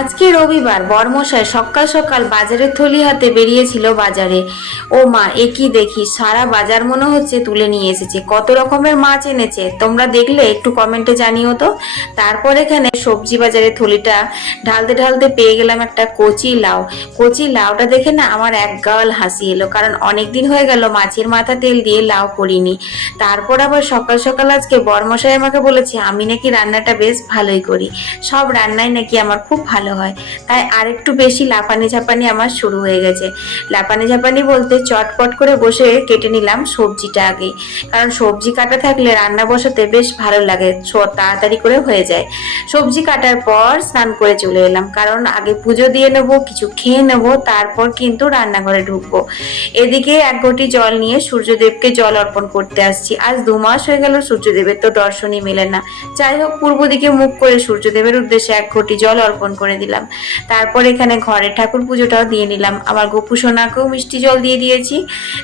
আজকে রবিবার বর্মশাই সকাল সকাল বাজারের থলি হাতে বেরিয়েছিল বাজারে। ও মা, এ কি দেখি? সারা বাজার মনে হচ্ছে তুলে নিয়ে এসেছে। কত রকমের মাছ এনেছে? তোমরা দেখলে একটু কমেন্টে জানিও তো। তারপর এখানে সবজি বাজারের থলিটা ঢালতে ঢালতে পেয়ে গেলাম একটা কচি লাউ। কচি লাউটা দেখে না আমার এক গাল হাসি এলো, কারণ অনেক দিন হয়ে গেল মাছের মাথা তেল দিয়ে লাউ করিনি। তারপর আবার সকাল সকাল আজকে বর্মশাই আমাকে বলেছে, আমি নাকি রান্নাটা বেশ ভালোই করি। সব রান্নাই নাকি আমার খুব ভালো হয়। তাই আরেকটু বেশি লাপানি ঝাপানি আমার শুরু হয়ে গেছে। লাপানি ঝাপানি বলতে চটপট করে বসে কেটে নিলাম সবজিটা আগে কারণ সবজি কাটা থাকলে রান্না বসাতে বেশ ভালো লাগে তাড়াতাড়ি করে হয়ে যায়। সবজি কাটার পর স্নান করে চলে এলাম। কারণ আগে পুজো দিয়ে নেব, কিছু খেয়ে নেব, তারপর কিন্তু রান্নাঘরে ঢুকবো। এদিকে এক ঘটি জল নিয়ে সূর্যদেবকে জল অর্পণ করতে আসছি। আজ দু মাস হয়ে গেল সূর্যদেবের তো দর্শনই মেলে না। যাই হোক, পূর্ব দিকে মুখ করে সূর্যদেবের উদ্দেশ্যে এক ঘটি জল অর্পণ করে দিলাম। তারপর এখানে ঘরে ঠাকুর পুজোটাও দিয়ে নিলাম। আমার গোপু সোনাকেও মিষ্টি জল দিয়ে দিয়েছি।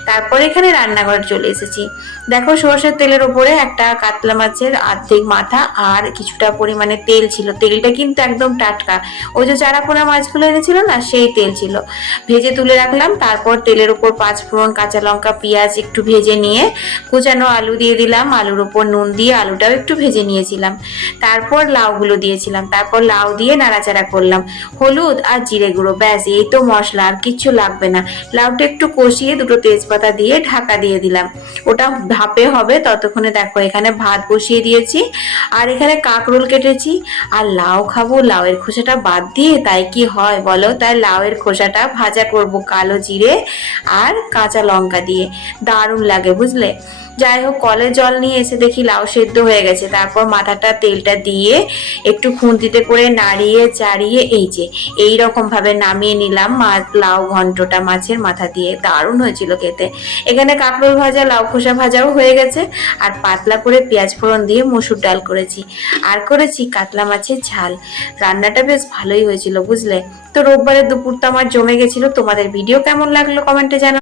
তারপর এখানে রান্নাঘরে চলে এসেছি। দেখো সর্ষের তেলের ওপরে একটা কাতলা মাছের আর্ধেক মাথা আর কিছুটা পরিমাণে তেল ছিল। তেলটা কিন্তু একদম টাটকা। ওই যে চারা পোনা মাছগুলো এনেছিল না, সেই তেল ছিল। ভেজে তুলে রাখলাম। তারপর তেলের উপর পাঁচ ফোড়ন কাঁচা লঙ্কা, পেঁয়াজ একটু ভেজে নিয়ে কুচানো আলু দিয়ে দিলাম। আলুর ওপর নুন দিয়ে আলুটাও একটু ভেজে নিয়েছিলাম। তারপর লাউগুলো দিয়েছিলাম। তারপর লাউ দিয়ে নাড়াচাড়া করলাম। হলুদ আর জিরে গুঁড়ো, ব্যাস, এই তো মশলা, আর কিচ্ছু লাগবে না। লাউটা একটু কষিয়ে দুটো তেজপাতা দিয়ে ঢাকা দিয়ে দিলাম। ওটা ভাপে হবে, ততক্ষণে দেখো এখানে ভাত বসিয়ে দিয়েছি। আর এখানে কাঁকরোল কেটেছি। আর লাউ খাব, লাউয়ের খোসাটা বাদ দিয়ে, তাই কি হয় বলো? তাই লাউয়ের খোসাটা ভাজা করব কালো জিরে আর কাঁচা লঙ্কা দিয়ে। দারুণ লাগে, বুঝলে? যাই হোক কলে জল নিয়ে এসে দেখি লাউ সেদ্ধ হয়ে গেছে। তারপর মাথাটা তেলটা দিয়ে একটু খুন্তিতে করে নাড়িয়ে চাড়িয়ে এই যে, এই ভাবে নামিয়ে নিলাম লাউ ঘন্টটা মাছের মাথা দিয়ে। দারুণ হয়েছিল খেতে। এখানে কাঁকরোল ভাজা, লাউ খোসা ভাজাও হয়ে গেছে। আর পাতলা করে পেঁয়াজ ফোড়ন দিয়ে মসুর ডাল করেছি। আর করেছি কাতলা মাছের ঝাল। রান্নাটা বেশ ভালোই হয়েছিল, বুঝলে? তো রোববারের দুপুরটা আমার জমে গেছিল। তোমাদের ভিডিও কেমন লাগল কমেন্টে জানাও